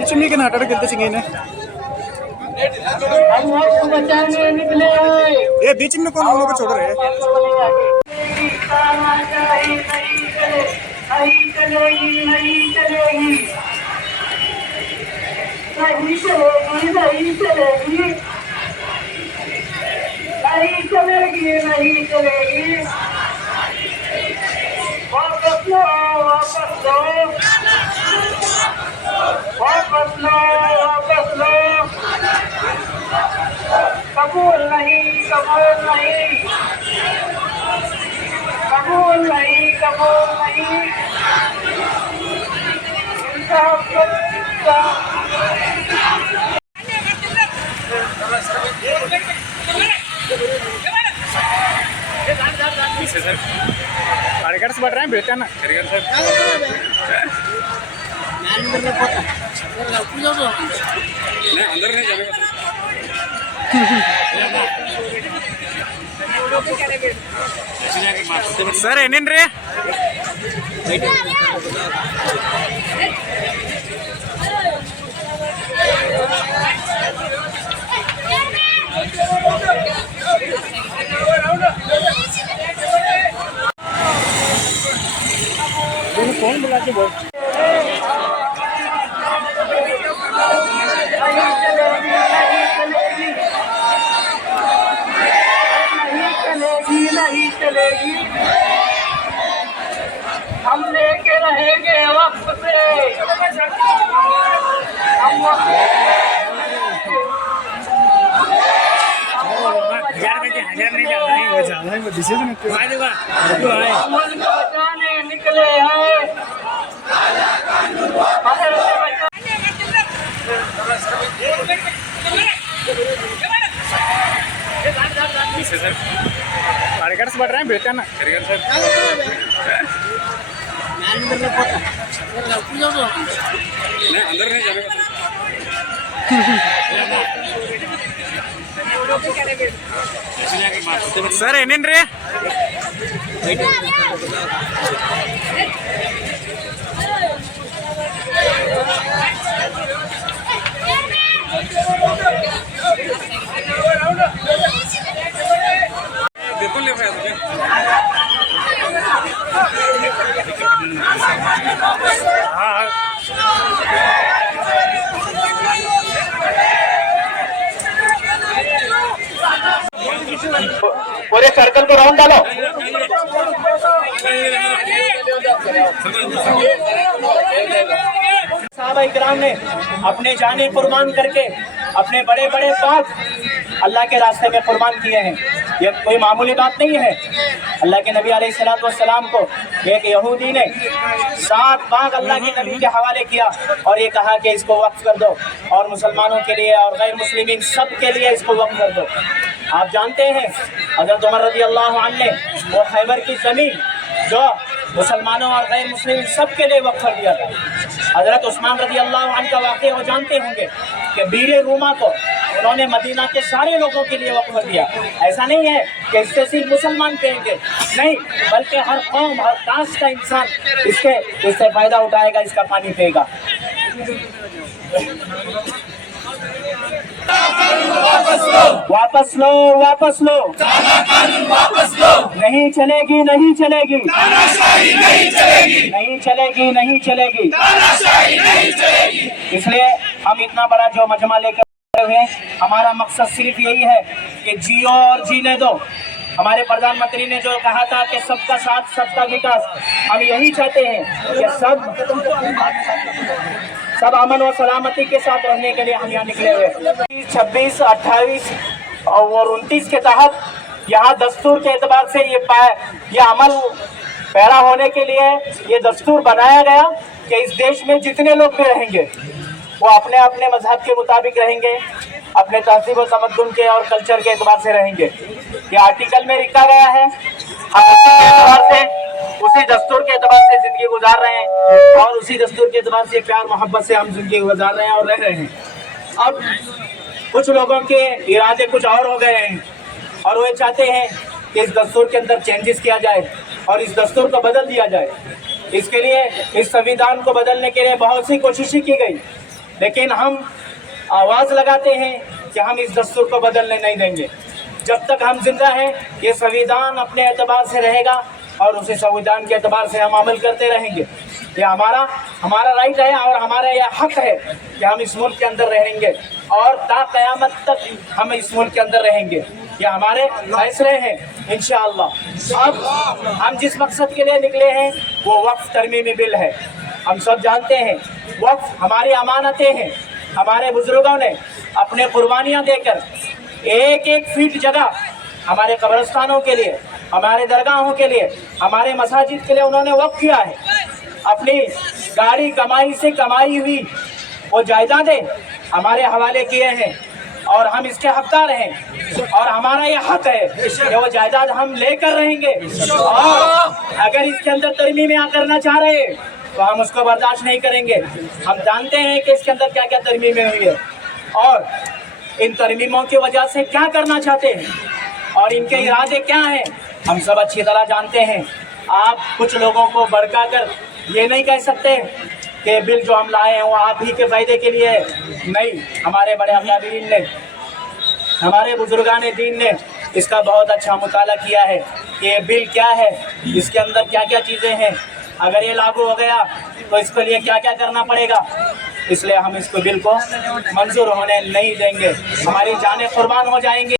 बीच में क्या नाटक खेलते चाहिए ना ये बीच में कौन हम लोग को छोड़ रहे हैं नहीं चलेगी नहीं चलेगी नहीं चलेगी नहीं चलेगी नहीं चलेगी नहीं चलेगी वापस लो वापस लो वापस लो वापस लो कबूल नहीं कबूल नहीं कबूल नहीं कबूल नहीं सर कार्यकर्ता बढ़ रहे हैं बेटा ना अंदर नहीं जाने सर ಏನೇನ್ರಿ कौन बुला के बोल नहीं चलेगी हम लेके रहेंगे वक्त से हम बचाने निकले हैं सर कार्यकर्ता बढ़ रहे हैं बेटा ना अंदर नहीं जाने सर ಏನೇನ್ರಿ पूरे सर्कल को राउंड डालो साहबा इकराम ने अपने जाने कुर्बान करके अपने बड़े बड़े बाग अल्लाह के रास्ते में कुर्बान किए हैं। ये कोई मामूली बात नहीं है। अल्लाह के नबी अलैहिस्सलातु वस्सलाम को एक यहूदी ने 7 बाग अल्लाह के नबी के हवाले किया और ये कहा कि इसको वक्फ कर दो और मुसलमानों के लिए और गैर मुस्लिमीन सब के लिए इसको वक्फ कर दो। आप जानते हैं हज़रत उमर रज़ी अल्लाह अन्हु ने वो खैबर की ज़मीन जो मुसलमानों और गैर मुस्लिम सब के लिए वक्फ कर दिया था। हज़रत उस्मान रज़ी अल्लाह अन्हु का वाक़या वो जानते होंगे कि बीरे रूमा को उन्होंने मदीना के सारे लोगों के लिए वक्फ कर दिया। ऐसा नहीं है कि इससे सिर्फ मुसलमान पिएंगे, नहीं, बल्कि हर कौम हर कास्ट का इंसान इससे फ़ायदा उठाएगा, इसका पानी पिएगा। वापस लो वापस लो वापस लो नहीं चलेगी नहीं चलेगी नहीं चलेगी नहीं चलेगी इसलिए हम इतना बड़ा जो मजमा लेकर हुए हमारा मकसद सिर्फ यही है कि जियो और जीने दो। हमारे प्रधानमंत्री ने जो कहा था कि सबका साथ सबका विकास, हम यही चाहते हैं कि सब अमन और सलामती के साथ रहने के लिए हम यहाँ निकले हुए। 26, 28 और 29 के तहत यहाँ दस्तूर के एतबार से ये अमल पैरा होने के लिए ये दस्तूर बनाया गया कि इस देश में जितने लोग भी रहेंगे वो अपने अपने मजहब के मुताबिक रहेंगे, अपने तहजीब और तमद्दुन के और कल्चर के एतबार से रहेंगे। ये आर्टिकल में लिखा गया है। हम उसी के एतबार से उसी दस्तूर के एतबार से जिंदगी गुजार रहे हैं और उसी दस्तूर के एतबार से प्यार मोहब्बत से हम जिंदगी गुजार रहे हैं और रह रहे हैं। अब कुछ लोगों के इरादे कुछ और हो गए हैं और वो चाहते हैं कि इस दस्तूर के अंदर चेंजेस किया जाए और इस दस्तूर को बदल दिया जाए। इसके लिए इस संविधान को बदलने के लिए बहुत सी कोशिशें की गई, लेकिन हम आवाज़ लगाते हैं कि हम इस दस्तूर को बदलने नहीं देंगे। जब तक हम जिंदा हैं ये संविधान अपने एतबार से रहेगा और उसी संविधान के एतबार से हम अमल करते रहेंगे। ये हमारा राइट है और हमारा यह हक है कि हम इस मुल्क के अंदर रहेंगे और ता क़यामत तक हम इस मुल्क के अंदर रहेंगे। ये हमारे फैसले हैं इंशाअल्लाह। अब हम जिस मकसद के लिए निकले हैं वो वक्फ तरमीमी बिल है। हम सब जानते हैं वक्फ हमारी अमानतें हैं। हमारे बुजुर्गों ने अपने कुर्बानियाँ देकर एक एक फीट जगह हमारे कब्रिस्तानों के लिए, हमारे दरगाहों के लिए, हमारे मसाजिद के लिए उन्होंने वक्फ किया है। अपनी गाड़ी कमाई से कमाई हुई वो जायदादें हमारे हवाले किए हैं और हम इसके हकदार हैं और हमारा ये हक है कि वो जायदाद हम लेकर रहेंगे। और अगर इसके अंदर तरमीमें करना चाह रहे हैं तो हम उसको बर्दाश्त नहीं करेंगे। हम जानते हैं कि इसके अंदर क्या क्या तरमीमें हुई है और इन तरमीमों की वजह से क्या करना चाहते हैं और इनके इरादे क्या हैं, हम सब अच्छी तरह जानते हैं। आप कुछ लोगों को भड़का कर ये नहीं कह सकते कि बिल जो हम लाए हैं वो आप ही के फ़ायदे के लिए है। नहीं, हमारे बड़े अकाबिरीन ने, हमारे बुजुर्गान दीन ने इसका बहुत अच्छा मुताला किया है कि ये बिल क्या है, इसके अंदर क्या क्या चीज़ें हैं, अगर ये लागू हो गया तो इसके लिए क्या क्या करना पड़ेगा। इसलिए हम इसको बिल को मंजूर होने नहीं देंगे। हमारी जानें कुर्बान हो जाएंगी।